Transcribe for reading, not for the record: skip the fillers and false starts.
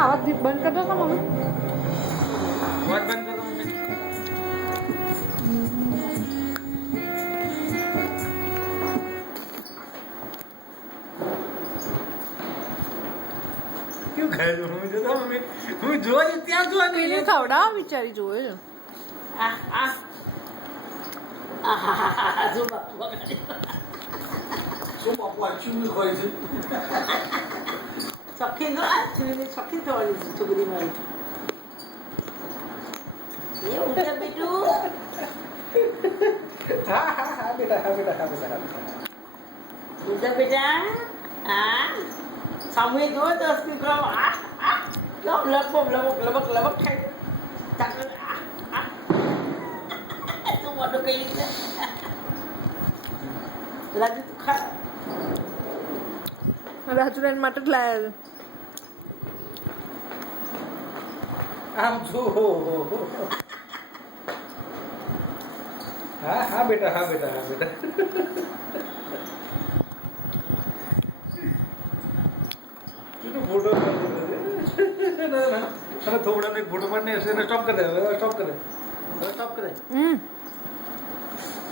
आवाज बंद कर दो का मम्मी? आवाज बंद करो मम्मी. क्यों खाए છો મમ્મી? જો તો મમ્મી હું જોઈ ત્યાં જોઈ પેલી ખવડાવો બિચારી જોવે છે. શું બાપુ આચું હોય છે? સખી નો આ સખી થવાની છે છોકરી મારી એ ઉઠે બેટું હા હા હા બેટા હા બેટા હા બેટા ઉઠે બેટા હા સામે જો 10 કિલો લબક ખાઈ તાકર તું મોટું કઈ છે રાજુ તું ખા રાજુરાન માટે જ લાયા છે. આમ જો હા હા બેટા હા બેટા હા બેટા कितु फोटो ना ना थोड़ा में फोटो बनने से स्टॉप कर दे स्टॉप कर दे स्टॉप कर दे